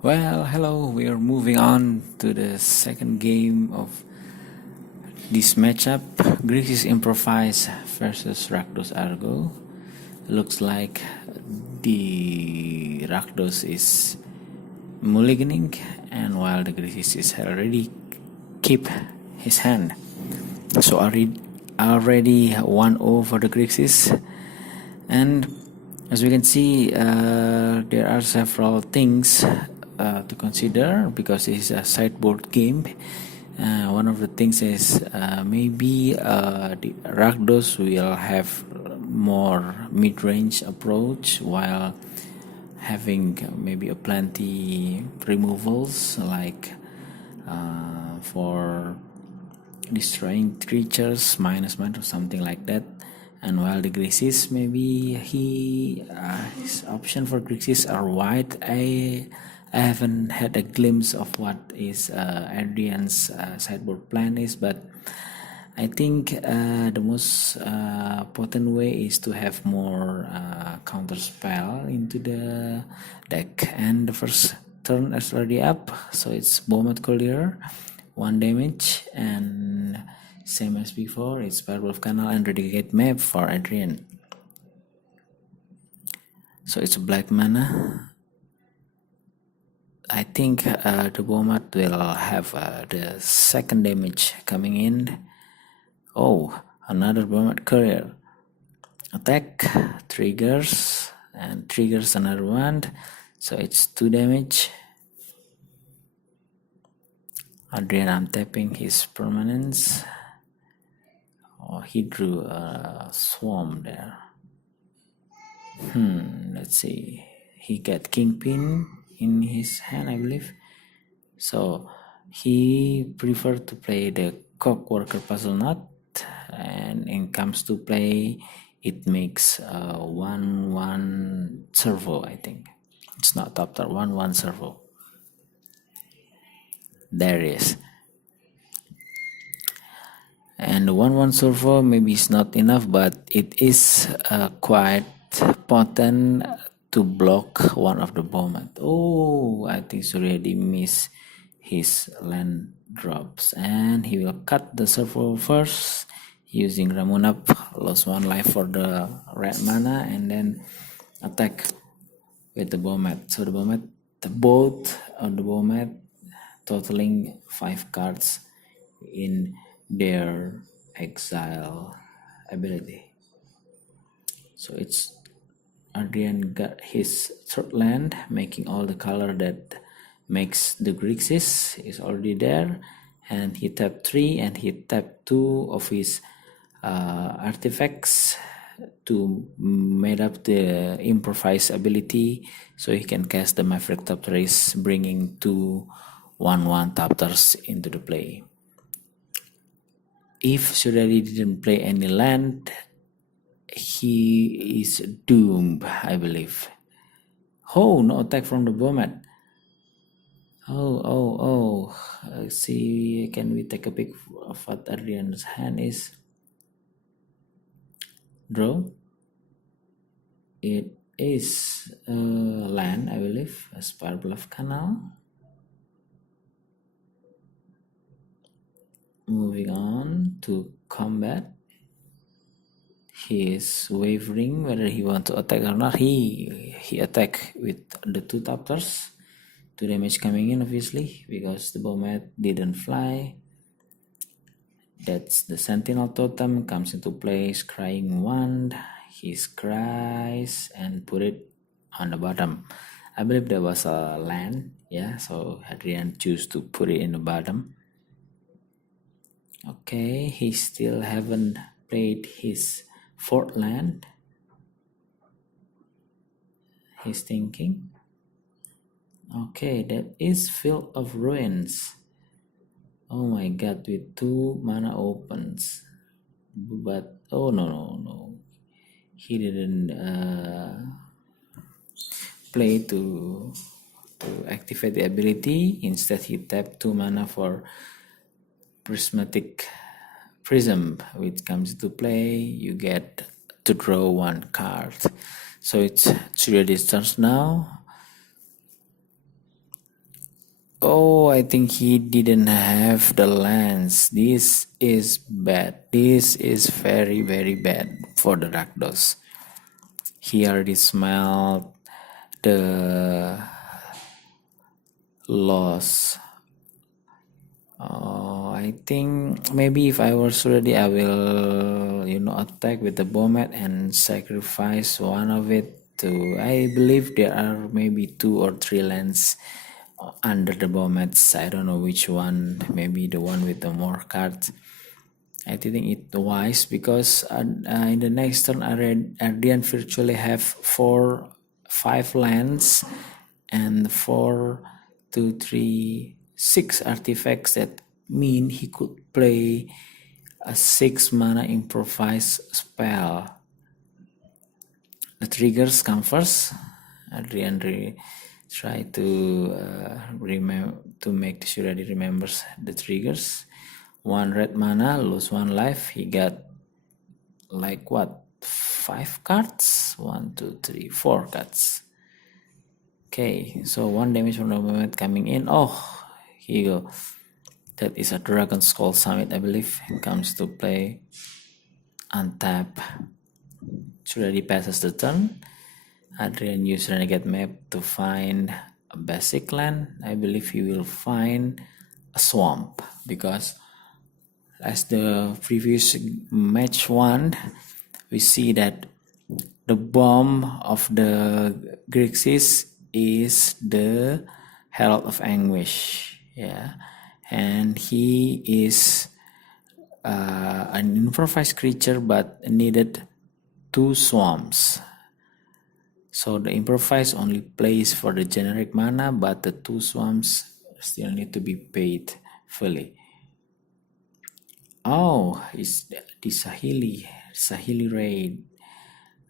Well, hello, we are moving on to the second game of this matchup. GRIXIS Improvise versus RAKDOS AGGRO. Looks like the RAKDOS is mulliganing, and while the GRIXIS is already keep his hand. So already 1-0 for the GRIXIS. And as we can see, there are several things to consider because it's a sideboard game. One of the things is maybe the RAKDOS will have more mid-range approach while having maybe a plenty removals like for destroying creatures -1 or something like that. And while the GRIXIS, maybe his option for GRIXIS are wide. I haven't had a glimpse of what is Adrian's sideboard plan is, but I think the most potent way is to have more counter spell into the deck. And the first turn is already up, so it's Bomat Collier, 1 damage, and same as before, it's Werewolf Canal and Renegade Map for Adrian. So it's a black mana. I think the Bomat will have the second damage coming in. Oh, another Bomat Courier. Attack, triggers, and triggers another one. So it's 2 damage. Adrian, I'm tapping his permanence. Oh, he drew a swarm there. Let's see. He got Kingpin in his hand, I believe. So he preferred to play the Cockworker Puzzle Knot, and in comes to play, it makes 1/1 servo. I think it's not top tier, 1/1 servo. There it is. And the 1/1 servo maybe is not enough, but it is quite potent to block one of the Bomat. Oh, I think Suryadi missed his land drops, and he will cut the servo first using Ramunap, lost 1 life for the red mana, and then attack with the Bomat. So the Bomat, both of the Bomat totaling 5 cards in their exile ability. So it's Adrian got his third land, making all the color that makes the GRIXIS is already there, and he tapped 3 and he tapped 2 of his artifacts to made up the improvise ability, so he can cast the Maverick Tapters, bringing 2 1/1 Tapters into the play. If Suryadi didn't play any land, he is doomed, I believe. Oh, no attack from the Bomat. Oh. Let's see, can we take a pic of what Adrian's hand is? Draw. It is land, I believe, a Sparbluff Canal. Moving on to combat. He is wavering whether he wants to attack or not. He attack with the 2 Tapters. 2 damage coming in, obviously, because the Bomat didn't fly. That's the Sentinel Totem comes into play, Scrying Wand. He scries and put it on the bottom. I believe there was a land, yeah, so Adrian chose to put it in the bottom. Okay, he still haven't played his 4th land. He's thinking. Okay, that is Field of Ruins. Oh my god, with 2 mana opens. But oh no. He didn't play to activate the ability. Instead, he tapped 2 mana for Prismatic Prism, which comes into play. You get to draw 1 card. So it's Suryadi's turn now. Oh, I think he didn't have the lens. This is bad. This is very, very bad for the Rakdos. He already smelled the loss. I think maybe if I was ready, I will, attack with the bomb and sacrifice one of it to. I believe there are maybe 2 or 3 lands under the bombets. I don't know which one. Maybe the one with the more cards. I think it wise because in the next turn, Adrian virtually have 5 lands and 4, 2, 3, 6 artifacts. That mean he could play a 6 mana improvise spell. The triggers come first. Adrian try to remember to make sure that he remembers the triggers. 1 red mana, lose 1 life. He got like what, 5 cards? 1, 2, 3, 4 cards. Okay, so 1 damage from the moment coming in. Oh, here you go. That is a Dragon Skull Summit, I believe. It comes to play. Untap. Suryadi passes the turn. Adrian used Renegade Map to find a basic land. I believe he will find a swamp because as the previous match one, we see that the bomb of the GRIXIS is the Herald of Anguish. Yeah, and he is an improvised creature but needed 2 swamps. So the improvise only plays for the generic mana, but the 2 swamps still need to be paid fully. Oh, it's the Sahili raid,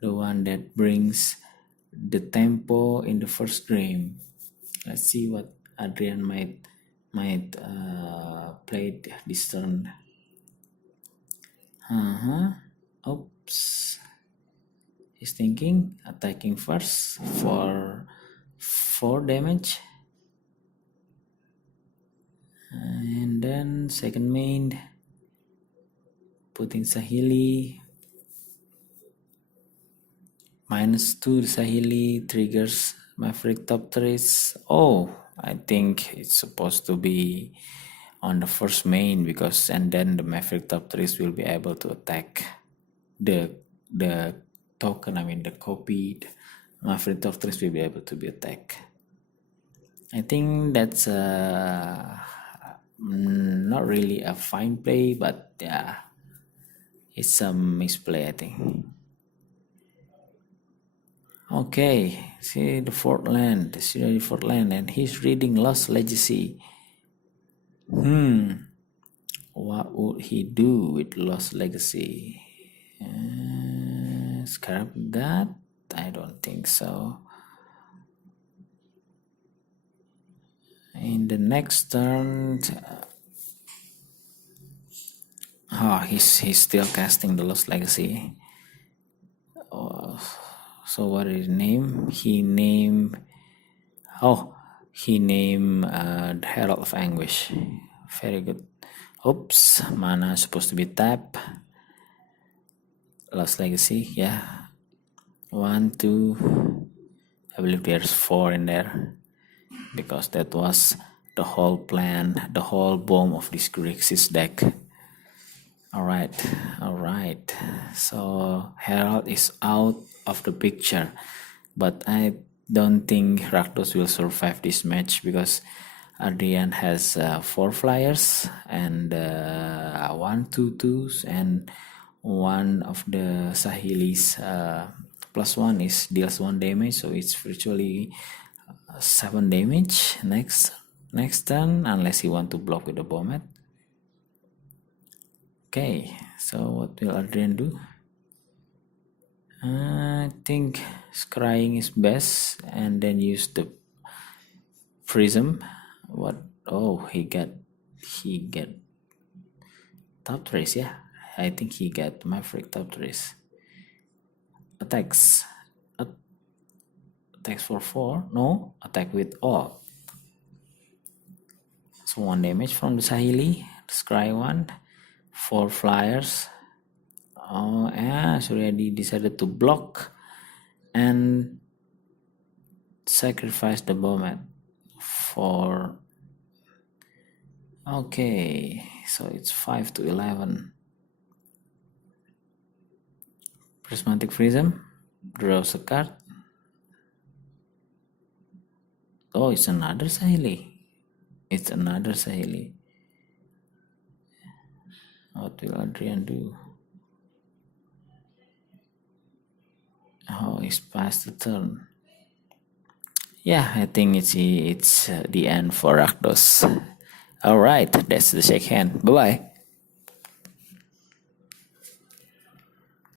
the one that brings the tempo in the first game. Let's see what Adrian might play this turn. Oops. He's thinking attacking first for 4 damage, and then second main putting Sahili -2. Sahili triggers Maverick top 3. Oh, I think it's supposed to be on the first main because and then the Maverick top 3 will be able to attack the token. I mean the copied Maverick top 3 will be able to be attacked. I think that's not really a fine play, but yeah, it's a misplay, I think. Okay, see the 4th land, the 4th land, and he's reading Lost Legacy. What would he do with Lost Legacy? Scrap that? I don't think so. In the next turn, he's still casting the Lost Legacy. So what is his name? He named Herald of Anguish. Very good. Oops, mana supposed to be tap. Lost Legacy, yeah. 1, 2. I believe there's 4 in there because that was the whole plan, the whole bomb of this GRIXIS deck. Alright. So Herald is out of the picture, but I don't think Rakdos will survive this match because Adrian has 4 flyers and 1 2/2s, and one of the Sahilis +1 is deals 1 damage, so it's virtually 7 damage next turn unless he want to block with the bomb. Okay, so what will Adrian do? I think scrying is best and then use the prism. What? Oh, he get top trace. Yeah, I think he get Maverick top trace. Attacks for 4. No, attack with all. So 1 damage from the Sahili, the Scry one, 4 flyers. Oh yeah, Suryadi decided to block and sacrifice the Bomet for. Okay, so it's 5 to 11. Prismatic Prism draws a card. Oh, it's another Sahili. It's another Sahili. What will Adrian do? Oh, he's past the turn. Yeah, I think it's the end for Rakdos. Alright, that's the shake hand. Bye bye.